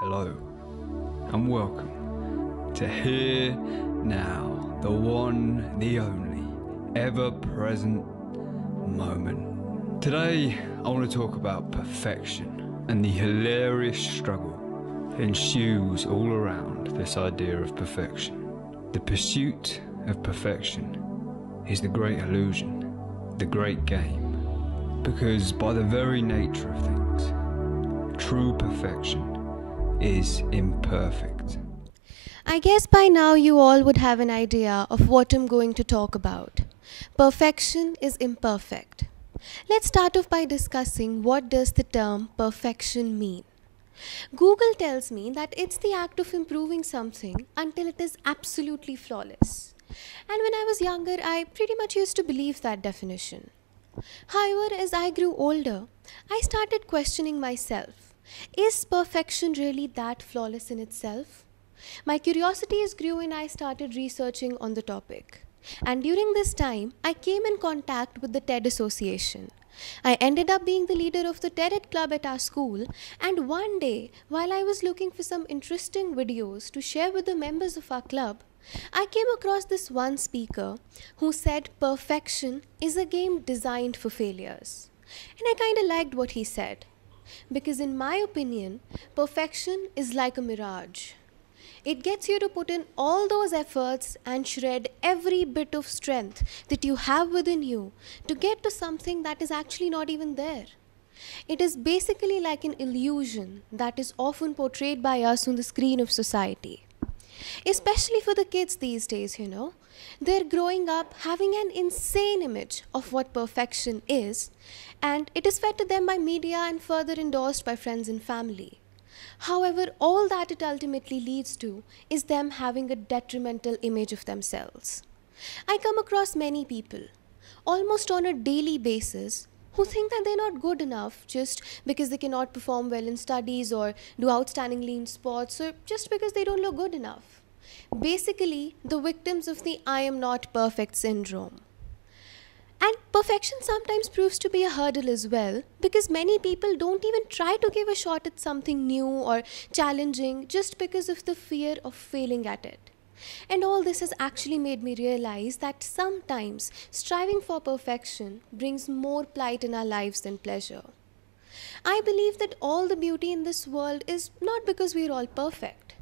Hello, and welcome to Here Now, the one, the only, ever-present moment. Today, I want to talk about perfection and the hilarious struggle that ensues all around this idea of perfection. The pursuit of perfection is the great illusion, the great game, because by the very nature of things, true perfection is imperfect. I guess by now you all would have an idea of what I'm going to talk about. Perfection is imperfect. Let's start off by discussing what does the term perfection mean. Google tells me that it's the act of improving something until it is absolutely flawless. And when I was younger, I pretty much used to believe that definition. However, as I grew older, I started questioning myself. Is perfection really that flawless in itself? My curiosities grew and I started researching on the topic. And during this time, I came in contact with the TED Association. I ended up being the leader of the TED Club at our school, and one day, while I was looking for some interesting videos to share with the members of our club, I came across this one speaker who said perfection is a game designed for failures. And I kind of liked what he said. Because in my opinion, perfection is like a mirage. It gets you to put in all those efforts and shred every bit of strength that you have within you to get to something that is actually not even there. It is basically like an illusion that is often portrayed by us on the screen of society. Especially for the kids these days, They're growing up having an insane image of what perfection is, and it is fed to them by media and further endorsed by friends and family. However, all that it ultimately leads to is them having a detrimental image of themselves. I come across many people, almost on a daily basis, who think that they're not good enough just because they cannot perform well in studies or do outstandingly in sports or just because they don't look good enough. Basically, the victims of the I am not perfect syndrome. And perfection sometimes proves to be a hurdle as well, because many people don't even try to give a shot at something new or challenging just because of the fear of failing at it. And all this has actually made me realize that sometimes striving for perfection brings more plight in our lives than pleasure. I believe that all the beauty in this world is not because we're all perfect.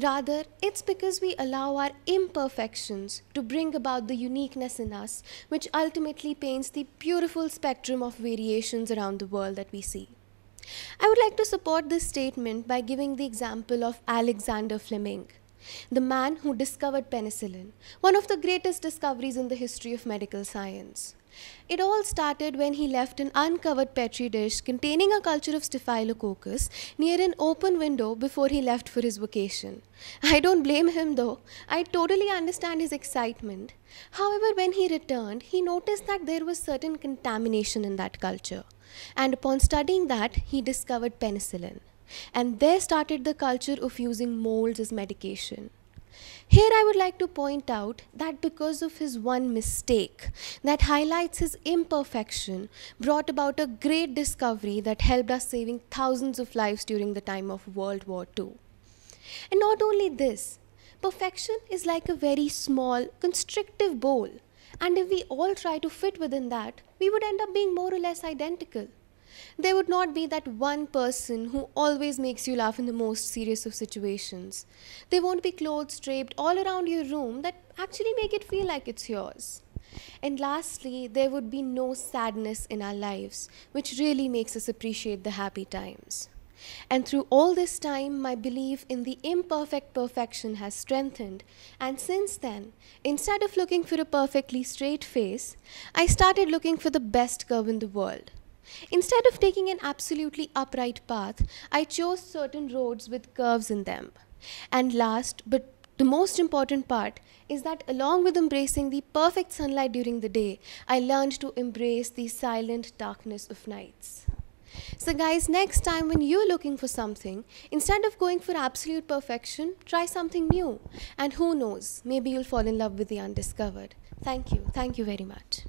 Rather, it's because we allow our imperfections to bring about the uniqueness in us, which ultimately paints the beautiful spectrum of variations around the world that we see. I would like to support this statement by giving the example of Alexander Fleming, the man who discovered penicillin, one of the greatest discoveries in the history of medical science. It all started when he left an uncovered petri dish containing a culture of Staphylococcus near an open window before he left for his vacation. I don't blame him though. I totally understand his excitement. However, when he returned, he noticed that there was certain contamination in that culture. And upon studying that, he discovered penicillin. And there started the culture of using molds as medication. Here I would like to point out that because of his one mistake that highlights his imperfection brought about a great discovery that helped us saving thousands of lives during the time of World War II. And not only this, perfection is like a very small, constrictive bowl, and if we all try to fit within that, we would end up being more or less identical. There would not be that one person who always makes you laugh in the most serious of situations. There won't be clothes draped all around your room that actually make it feel like it's yours. And lastly, there would be no sadness in our lives, which really makes us appreciate the happy times. And through all this time, my belief in the imperfect perfection has strengthened. And since then, instead of looking for a perfectly straight face, I started looking for the best curve in the world. Instead of taking an absolutely upright path, I chose certain roads with curves in them. And last, but the most important part, is that along with embracing the perfect sunlight during the day, I learned to embrace the silent darkness of nights. So guys, next time when you're looking for something, instead of going for absolute perfection, try something new. And who knows, maybe you'll fall in love with the undiscovered. Thank you very much.